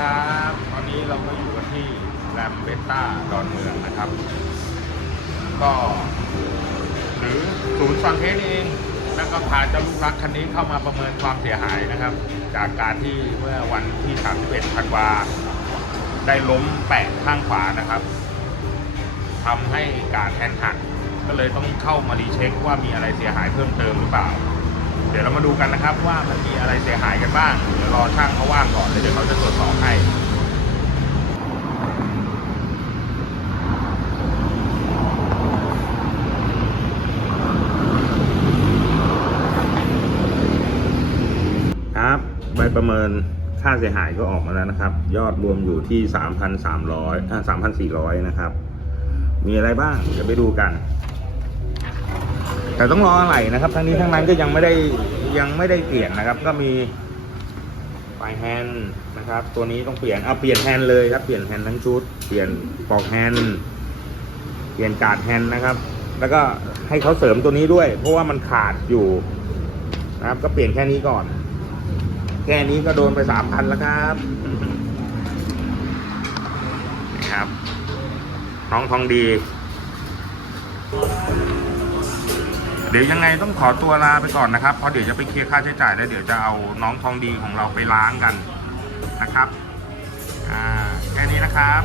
ครับตอนนี้เราก็อยู่กันที่แรมเบต้าดอนเมืองนะครับ ก็หรือศูนย์ฟังเทสเองแล้วก็พาเจ้าลูกรักคันนี้เข้ามาประเมินความเสียหายนะครับ จากการที่เมื่อวันที่ 31ธันวาได้ล้มแปะข้างขวานะครับทำให้การแทนหักก็เลยต้องเข้ามารีเช็คว่ามีอะไรเสียหายเพิ่มเติมหรือเปล่า เดี๋ยวเรามาดูกันนะครับ ว่ามันมีอะไรเสียหายกันบ้างเดี๋ยวรอช่างเขาว่างก่อนแล้วเดี๋ยวเขาจะตรวจสอบให้ครับใบประเมินค่าเสียหายก็ออกมาแล้วนะครับ ยอดรวมอยู่ที่3,300อ่า3,400 นะครับ มีอะไรบ้างเดี๋ยวไปดูกัน แต่ต้องรออะไรนะครับทั้งนี้ทั้งนั้นก็ยังไม่ได้ยังไม่ได้เปลี่ยนนะครับ ก็มีปลายแฮนด์นะครับ ตัวนี้ต้องเปลี่ยนเอาเปลี่ยนแฮนด์เลยครับเปลี่ยนแฮนด์ทั้งชุด เปลี่ยนปลอกแฮนด์เปลี่ยนการ์ดแฮนด์นะครับ แล้วก็ให้เขาเสริมตัวนี้ด้วย เพราะว่ามันขาดอยู่นะครับ ก็เปลี่ยนแค่นี้ก่อน แค่นี้ก็โดนไปสามพันแล้วครับนี่ครับ น้องทองดี เดี๋ยวยังไงต้องขอตัวลาไปก่อนนะครับ เพราะเดี๋ยวจะไปเคลียร์ค่าใช้จ่ายแล้วเดี๋ยวจะเอาน้องทองดีของเราไปล้างกันนะครับ อ่า แค่นี้นะครับ